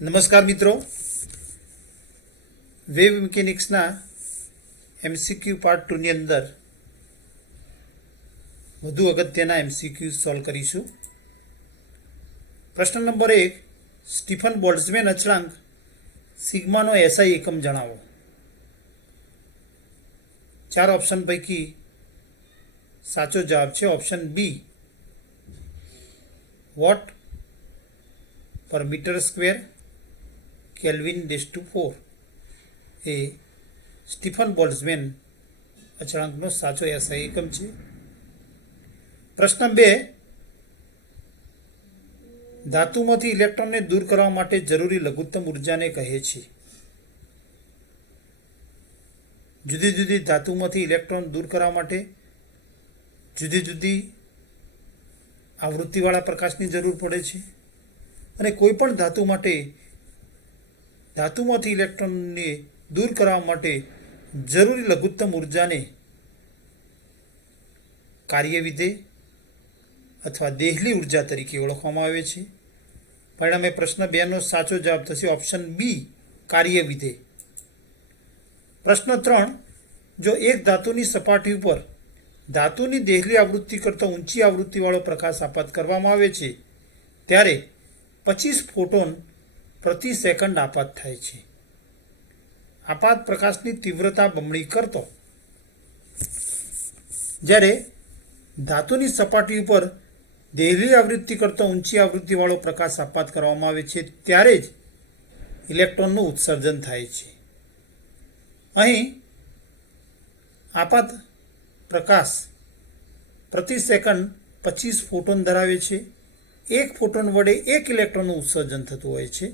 નમસ્કાર મિત્રો, વેવ મિકેનિક્સના એમસીક્યુ પાર્ટ 2ની અંદર વધુ અગત્યના એમસીક્યુ સોલ્વ કરીશું. પ્રશ્ન નંબર 1, સ્ટીફન બોલ્ટ્ઝમેન અચળાંક સિગ્માનો એસઆઈ એકમ જણાવો. 4 ઓપ્શન પૈકી સાચો જવાબ છે ઓપ્શન બી, વોટ પર મીટર સ્ક્વેર કેલ્વિન -4 એ સ્ટીફન બોલ્ટ્ઝમેન અચળાંકનો સાચો એસઆઈ એકમ છે. પ્રશ્ન 2, ધાતુમાંથી ઇલેક્ટ્રોનને દૂર કરવા માટે જરૂરી લઘુત્તમ ઉર્જાને કહે છે. જુદી જુદી ધાતુમાંથી ઇલેક્ટ્રોન દૂર કરવા માટે જુદી જુદી આવૃત્તિવાળા પ્રકાશની જરૂર પડે છે અને કોઈ પણ ધાતુ માટે ધાતુમાંથી ઇલેક્ટ્રોનને દૂર કરવા માટે જરૂરી લઘુત્તમ ઉર્જાને કાર્યવિધેય અથવા દેહલી ઉર્જા તરીકે ઓળખવામાં આવે છે. પરિણામે પ્રશ્ન 2નો સાચો જવાબ થશે ઓપ્શન બી, કાર્યવિધેય. પ્રશ્ન 3, જો એક ધાતુની સપાટી ઉપર ધાતુની દેહલી આવૃત્તિ કરતાં ઊંચી આવૃત્તિવાળો પ્રકાશ આપાત કરવામાં આવે છે ત્યારે 25 ફોટોન પ્રતિ સેકન્ડ આપાત થાય છે. આપાત પ્રકાશની તીવ્રતા બમણી કરતો જ્યારે ધાતુની સપાટી ઉપર દેહલી આવૃત્તિ કરતાં ઊંચી આવૃત્તિવાળો પ્રકાશ આપાત કરવામાં આવે છે ત્યારે જ ઇલેક્ટ્રોનનું ઉત્સર્જન થાય છે. અહીં આપાત પ્રકાશ પ્રતિ સેકન્ડ 25 ફોટોન ધરાવે છે. એક ફોટોન વડે 1 ઇલેક્ટ્રોનનું ઉત્સર્જન થતું હોય છે.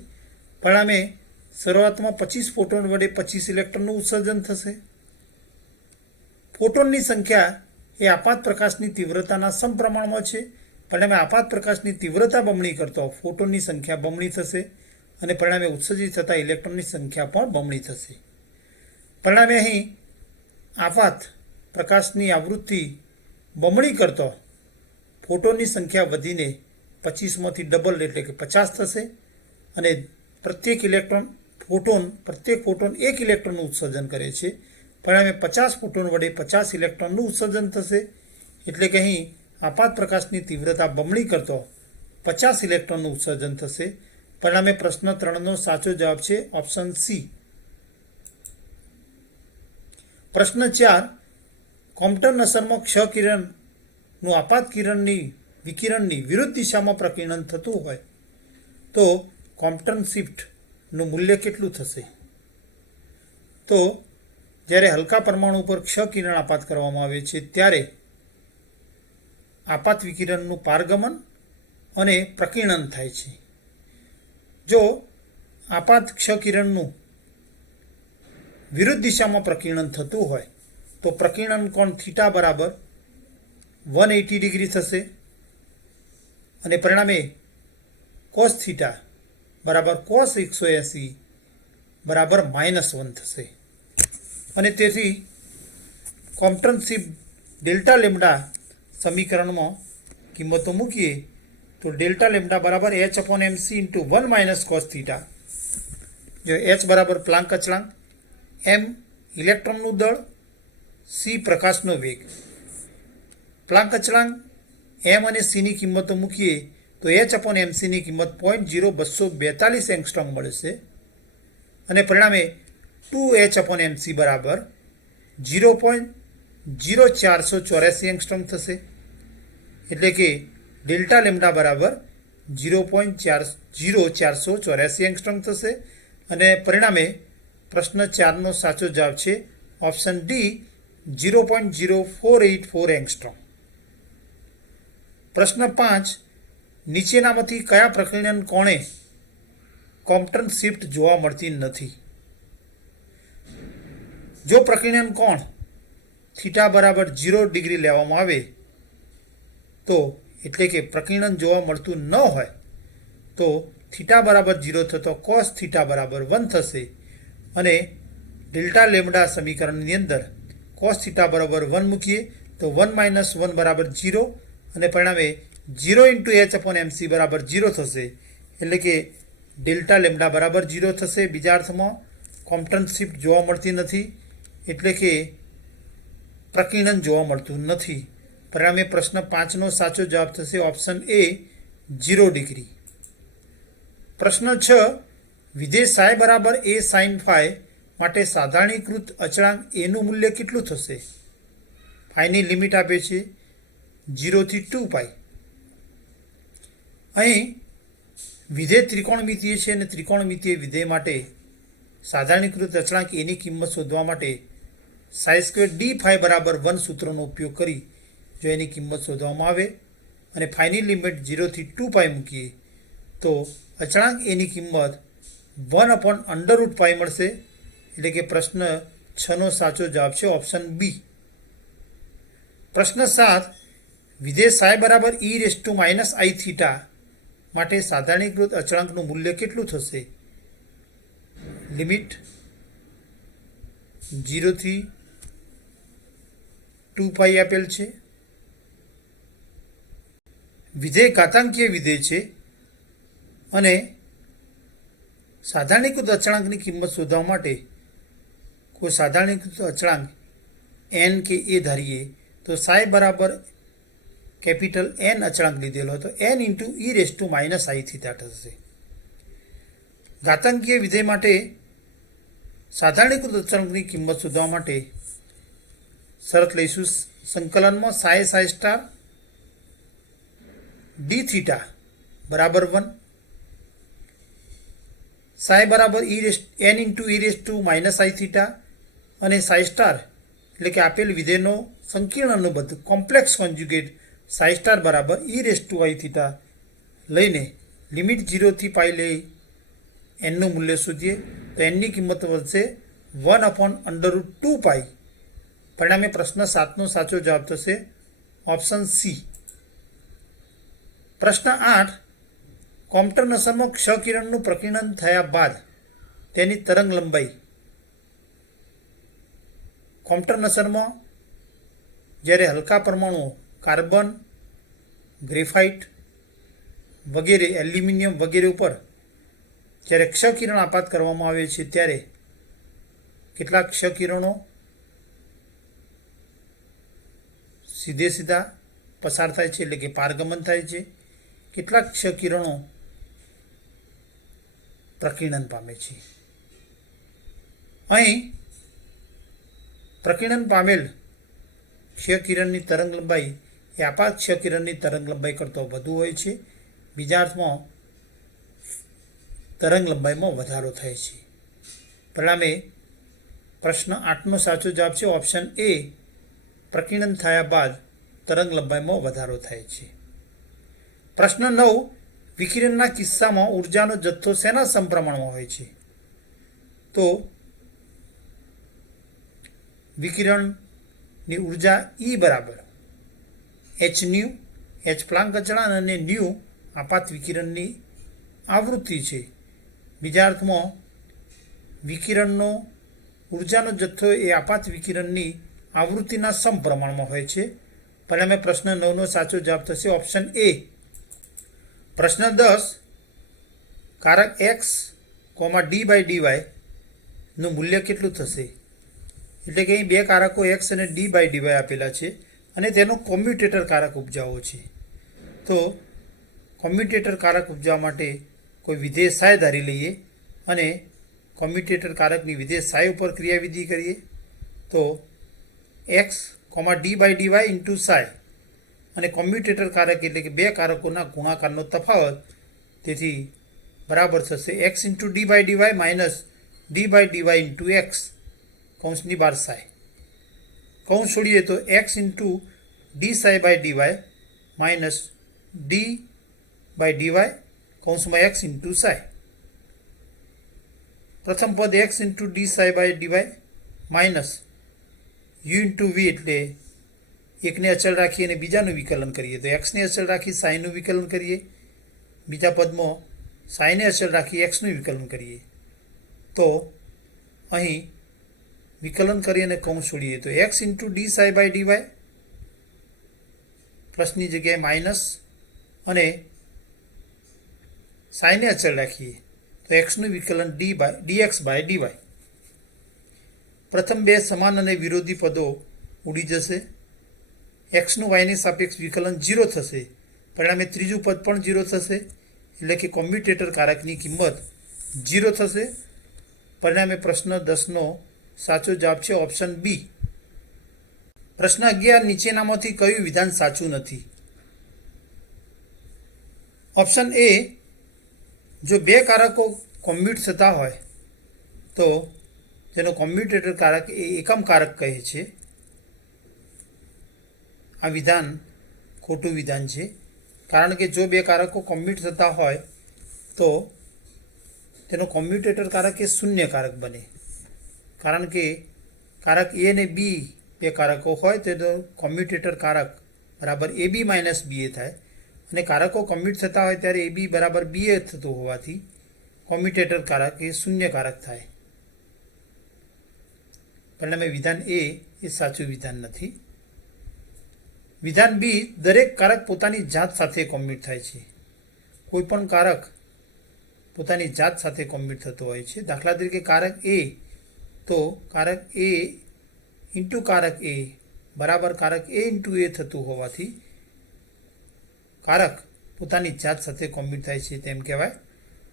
પરિણામે શરૂઆતમાં 25 ફોટોન વડે 25 ઇલેક્ટ્રોનનું ઉત્સર્જન થશે. ફોટોનની સંખ્યા એ આપાત પ્રકાશની તીવ્રતાના સમપ્રમાણમાં છે. પરિણામે આપાત પ્રકાશની તીવ્રતા બમણી કરતો ફોટોનની સંખ્યા બમણી થશે અને પરિણામે ઉત્સર્જિત થતા ઇલેક્ટ્રોનની સંખ્યા પણ બમણી થશે. પરિણામે અહીં આપાત પ્રકાશની આવૃત્તિ બમણી કરતો ફોટોનની સંખ્યા વધીને 25માંથી ડબલ એટલે કે 50 થશે અને પ્રત્યેક ફોટોન 1 ઇલેક્ટ્રોનનું ઉત્સર્જન કરે છે. પરિણામે 50 ફોટોન વડે 50 ઇલેક્ટ્રોનનું ઉત્સર્જન થશે. એટલે કે અહીં આપાત પ્રકાશની તીવ્રતા બમણી કરતો 50 ઇલેક્ટ્રોનનું ઉત્સર્જન થશે. પરિણામે પ્રશ્ન 3નો સાચો જવાબ છે ઓપ્શન સી. પ્રશ્ન 4, કોમ્પટન અસરમાં ક્ષ કિરણનું આપાત વિકિરણની વિરુદ્ધ દિશામાં પ્રકીર્ણન થતું હોય તો કોમ્પટન શિફ્ટનું મૂલ્ય કેટલું થશે? તો જ્યારે હલકા પરમાણુ પર ક્ષ કિરણ આપાત કરવામાં આવે છે ત્યારે આપાત વિકિરણનું પારગમન અને પ્રકીર્ણન થાય છે. જો આપાત ક્ષ કિરણનું વિરુદ્ધ દિશામાં પ્રકીર્ણન થતું હોય તો પ્રકીર્ણન કોણ થીટા બરાબર 180 ડિગ્રી થશે અને પરિણામે કોસ થીટા બરાબર કોસ 180 બરાબર -1 થશે. અને તેથી કોમ્પટન શિફ્ટ ડેલ્ટા લેમ્ડા સમીકરણમાં કિંમતો મૂકીએ તો ડેલ્ટા લેમ્ડા બરાબર h/mc × 1 - cos થીટા. જો h બરાબર પ્લાન્ક અચળાંક, m ઇલેક્ટ્રોનનું દળ, c પ્રકાશનો વેગ. પ્લાન્ક અચળાંક m અને c ની કિંમતો મૂકીએ તો h/mc ની કિંમત 0.0242 એંગસ્ટ્રોમ મળશે અને પરિણામે 2h/mc બરાબર 0.0484 એંગસ્ટ્રોમ થશે. એટલે કે ડેલ્ટા લેમ્ડા બરાબર 0.0484 એંગસ્ટ્રોમ થશે અને પરિણામે પ્રશ્ન 4નો સાચો જવાબ છે ઓપ્શન ડી, 0.0484 એંગસ્ટ્રોમ. પ્રશ્ન 5, નીચેનામાંથી કયા પ્રકીર્ણન કોણે કોમ્પટન શિફ્ટ જોવા મળતી નથી? જો પ્રકીર્ણન કોણ થીટા બરાબર 0 ડિગ્રી લેવામાં આવે તો એટલે કે પ્રકીર્ણન જોવા મળતું ન હોય તો થીટા બરાબર 0 થતો કોસ થીટા બરાબર 1 થશે અને ડેલ્ટા લેમ્ડા સમીકરણની અંદર કોસ થીટા બરાબર 1 મૂકીએ તો 1 - 1 બરાબર 0 અને પરિણામે 0 × h/mc બરાબર 0 થશે. એટલે કે ડેલ્ટા લેમ્ડા બરાબર 0 થશે. બીજા અર્થમાં કોમ્પટન શિફ્ટ જોવા મળતી નથી, એટલે કે પ્રકીર્ણન જોવા મળતું નથી. પરિણામે પ્રશ્ન 5નો સાચો જવાબ થશે ઓપ્શન એ 0 ડિગ્રી. પ્રશ્ન 6, વિધેય સાય બરાબર a sin phi માટે સાધારણીકૃત અચળાંક એનું મૂલ્ય કેટલું થશે? ફાઈની લિમિટ આપે છે 0 થી 2π. અહીં વિધેય ત્રિકોણમિતિય છે અને ત્રિકોણમિતિય વિધેય માટે સાધારણીકૃત અચળાંક એની કિંમત શોધવા માટે sin² d phi બરાબર 1 સૂત્રનો ઉપયોગ કરી જો એની કિંમત શોધવામાં આવે અને ફાઈની લિમિટ 0 થી 2π મૂકીએ તો અચળાંક એની કિંમત 1/√π મળશે. એટલે કે પ્રશ્ન 6નો સાચો જવાબ છે ઓપ્શન બી. પ્રશ્ન 7, વિધેય સાય બરાબર e−i θ માટે સાધારણીકૃત અચળાંકનું મૂલ્ય કેટલું થશે? લિમિટ 0 થી 2π આપેલ છે. વિધેય ઘાતાંકીય વિધેય છે અને સાધારણીકૃત અચળાંકની કિંમત શોધવા માટે કોઈ સાધારણીકૃત અચળાંક n કે a ધારીએ તો સાય બરાબર કેપિટલ N અચળાંક લીધેલો તો n × e−i θ થશે. ઘાતાંકીય વિધેય માટે સાધારણીકૃત અચળાંકની કિંમત શોધવા માટે શરત લઈશું સંકલનમાં સાય dθ બરાબર 1, સાય બરાબર n × e−i θ અને સાય સ્ટાર એટલે કે આપેલ વિધેયનો સંકીર્ણ અનુબદ્ધ કોમ્પ્લેક્સ કોન્જ્યુગેટ સાય સ્ટાર બરાબર e−i θ લઈને લિમિટ 0 થી π લઈ nનું મૂલ્ય શોધીએ તો nની કિંમત વધશે 1/√2π. પરિણામે પ્રશ્ન 7નો સાચો જવાબ થશે ઓપ્શન સી. પ્રશ્ન 8, કોમ્પ્ટન અસરમાં ક્ષ કિરણનું પ્રકીર્ણન થયા બાદ તેની તરંગ લંબાઈ. કોમ્પ્ટન અસરમાં જ્યારે હલકા પરમાણુઓ કાર્બન, ગ્રેફાઇટ વગેરે, એલ્યુમિનિયમ વગેરે ઉપર જ્યારે ક્ષ કિરણ આપાત કરવામાં આવે છે ત્યારે કેટલાક ક્ષ કિરણો સીધા પસાર થાય છે, એટલે કે પારગમન થાય છે. કેટલાક ક્ષ કિરણો પ્રકીર્ણન પામે છે. અહીં પ્રકીર્ણન પામેલ ક્ષ-કિરણની તરંગ લંબાઈ એ આપાત ક્ષ-કિરણની તરંગ લંબાઈ કરતાં વધુ હોય છે. બીજા અર્થમાં તરંગ લંબાઈમાં વધારો થાય છે. પરિણામે પ્રશ્ન 8નો સાચો જવાબ છે ઓપ્શન એ, પ્રકીર્ણન થયા બાદ તરંગ લંબાઈમાં વધારો થાય છે. પ્રશ્ન 9, વિકિરણના કિસ્સામાં ઉર્જાનો જથ્થો શેના સમપ્રમાણમાં હોય છે? તો વિકિરણની ઉર્જા E બરાબર hν, h પ્લાન્ક અચળાંક અને ν આપાત વિકિરણની આવૃત્તિ છે. બીજા અર્થમાં વિકિરણનો ઉર્જાનો જથ્થો એ આપાત વિકિરણની આવૃત્તિના સમપ્રમાણમાં હોય છે. પરિણામે પ્રશ્ન 9નો સાચો જવાબ થશે ઓપ્શન એ. પ્રશ્ન 10, કારક x, d/dy નું મૂલ્ય કેટલું થશે? એટલે કે અહીં બે કારકો x અને d/dy આપેલા છે અને તેનો કોમ્યુટેટર કારક ઉપજાવો છે. તો કોમ્યુટેટર કારક ઉપજાવવા માટે કોઈ વિધેય સાય ધારી લઈએ અને કોમ્યુટેટર કારકની વિધેય સાય ઉપર ક્રિયાવિધિ કરીએ તો x, d/dy × સાય અને કોમ્યુટેટર કારક એટલે કે બે કારકોના ગુણાકારનો તફાવત, તેથી બરાબર થશે x × d/dy - d/dy × x કૌંસની બહાર સાય. કૌંસ છોડીએ તો x × d/dy - d/dy કૌંસમાં x × સાય. પ્રથમ પદ x × d/dy minus u × v એટલે એકને અચળ રાખી અને બીજાનું વિકલન કરીએ તો એક્સને અચળ રાખી સાઈનું વિકલન કરીએ, બીજા પદમાં સાઈને અચળ રાખી એક્સનું વિકલન કરીએ તો અહીં વિકલન કરી અને કૌંસ છોડીએ તો x × d/dy પ્લસની જગ્યાએ માઇનસ અને સાઈને અચળ રાખીએ તો એક્સનું વિકલન dx બાય dy. પ્રથમ બે સમાન અને વિરોધી પદો ઉડી જશે. એક્સનું વાયની સાપેક્ષ વિકલન 0 થશે. પરિણામે ત્રીજું પદ પણ 0 થશે. એટલે કે કોમ્યુટેટર કારકની કિંમત 0 થશે. પરિણામે પ્રશ્ન 10નો સાચો જવાબ છે ઓપ્શન બી. પ્રશ્ન 11 નીચેનામાંથી કયું વિધાન સાચું નથી? ઓપ્શન એ, જો બે કારકો કોમ્યુટ થતા હોય તો તેનો કોમ્યુટેટર કારક એ એકમ કારક કહે છે. આ વિધાન ખોટું વિધાન છે, કારણ કે જો બે કારકો કોમ્યુટ થતા હોય તો તેનો કોમ્યુટેટર કારક એ શૂન્ય કારક બને, કારણ કે કારક એ અને બી બે કારકો હોય તો કોમ્યુટેટર કારક બરાબર AB માઇનસ BA થાય, અને કારકો કોમ્યુટ થતા હોય ત્યારે AB બરાબર BA થતું હોવાથી કોમ્યુટેટર કારક એ શૂન્ય કારક થાય. પરિણામે વિધાન એ સાચું વિધાન નથી. વિધાન બી, દરેક કારક પોતાની જાત સાથે કોમ્યુટ થાય છે. કોઈ પણ કારક પોતાની જાત સાથે કોમ્યુટ થતો હોય છે. દાખલા તરીકે કારક એ, તો કારક એ ઇન્ટુ કારક એ બરાબર કારક એ ઇન્ટુ એ થતું હોવાથી કારક પોતાની જાત સાથે કોમ્યુટ થાય છે તેમ કહેવાય.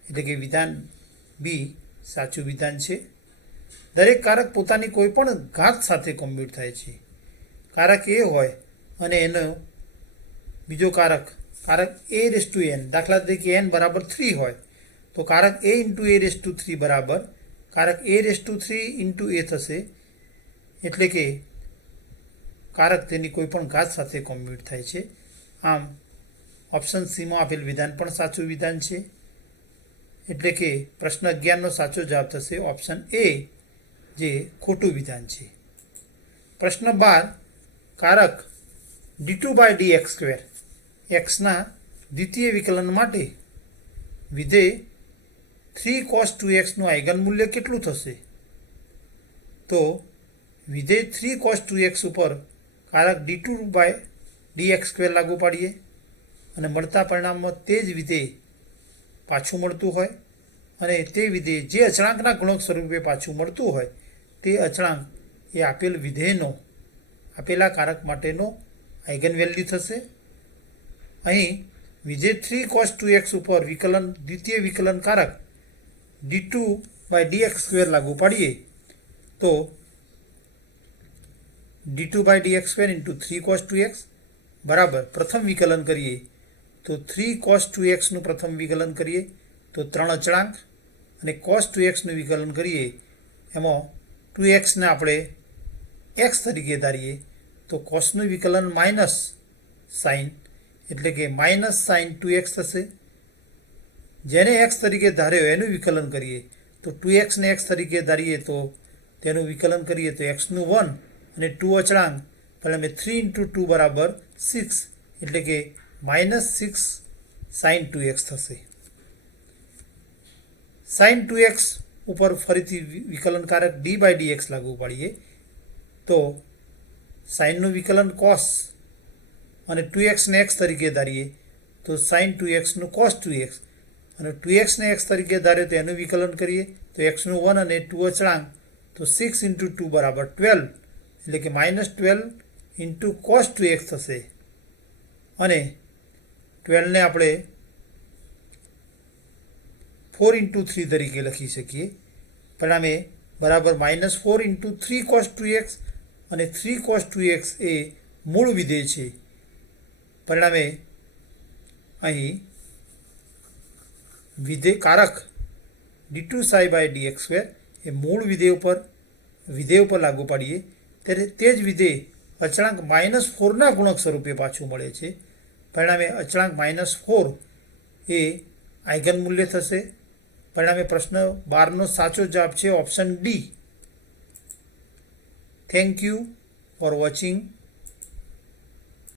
એટલે કે વિધાન બી સાચું વિધાન છે. દરેક કારક પોતાની કોઈ પણ ઘાત સાથે કોમ્યુટ થાય છે. કારક એ હોય અને એનો બીજો કારક એ રેસ ટુ એન, દાખલા તરીકે એન બરાબર 3 હોય તો કારક એ ઇન્ટુ એ રેસ ટુ 3 બરાબર કારક એ રેસ ટુ 3 ઇન્ટુ એ થશે. એટલે કે કારક તેની કોઈ પણ ઘાત સાથે કોમ્યુટ થાય છે. આમ ઓપ્શન સીમાં આપેલ વિધાન પણ સાચું વિધાન છે. એટલે કે પ્રશ્ન 11નો સાચો જવાબ થશે ઓપ્શન એ, જે ખોટું વિધાન છે. પ્રશ્ન 12, કારક d2 બાય dx સ્ક્વેર એક્સના દ્વિતીય વિકલન માટે વિધેય 3 cos 2xનું આઈગન મૂલ્ય કેટલું થશે? તો વિધેય 3 cos 2x ઉપર કારક d2 બાય dx સ્ક્વેર લાગુ પાડીએ અને મળતા પરિણામમાં તે જ વિધેય પાછું મળતું હોય, અને તે વિધેય જે અચળાંકના ગુણક સ્વરૂપે પાછું મળતું હોય તે અચળાંક એ આપેલ વિધેયનો આપેલા કારક માટેનો આઈગન વેલ્યુ થશે. અહીં વિધેય 3 cos 2x ઉપર દ્વિતીય વિકલન કારક d2 બાય dx સ્ક્વેર લાગુ પાડીએ તો d2 by dx square into 3 cos 2x બરાબર પ્રથમ વિકલન કરીએ તો 3 cos 2xનું પ્રથમ વિકલન કરીએ તો 3 અચળાંક, અને cos 2xનું વિકલન કરીએ એમાં 2xને આપણે x તરીકે ધારીએ તો cosનું વિકલન માઇનસ સાઇન, એટલે કે માઇનસ સાઇન 2x થશે. જેને x તરીકે ધાર્યો એનું વિકલન કરીએ તો 2xને x તરીકે ધારીએ તો તેનું વિકલન કરીએ તો xનું 1 અને 2 અચળાંક, પરિણામે 3 ઇન્ટુ 2 બરાબર 6, એટલે કે માઇનસ 6 સાઇન 2x થશે. સાઇન 2x ઉપર ફરીથી વિકલનકારક d બાય dx લાગુ પાડીએ તો સાઇનનું વિકલન cos અને 2xને x તરીકે ધારીએ તો સાઇન 2xનું cos 2x, અને 2xને x તરીકે ધારીએ તો એનું વિકલન કરીએ તો xનું 1 અને 2 અચળાંક, તો 6 ઇન્ટુ 2 બરાબર 12, એટલે કે માઇનસ 12 ઇન્ટુ cos 2x થશે. અને 12ને આપણે 4 ઇન્ટુ 3 તરીકે લખી શકીએ. પરિણામે બરાબર માઇનસ 4 ઇન્ટુ 3 cos 2x, અને 3 cos 2x એ મૂળ વિધેય છે. પરિણામે અહીં કારક d2 psi by dx square એ મૂળ વિધેય ઉપર લાગુ પાડીએ ત્યારે તે જ વિધેય અચળાંક -4ના ગુણક સ્વરૂપે પાછું મળે છે. પરિણામે અચળાંક -4 એ આઈગન મૂલ્ય થશે. પરિણામે પ્રશ્ન 12નો સાચો જવાબ છે option D. Thank you for watching.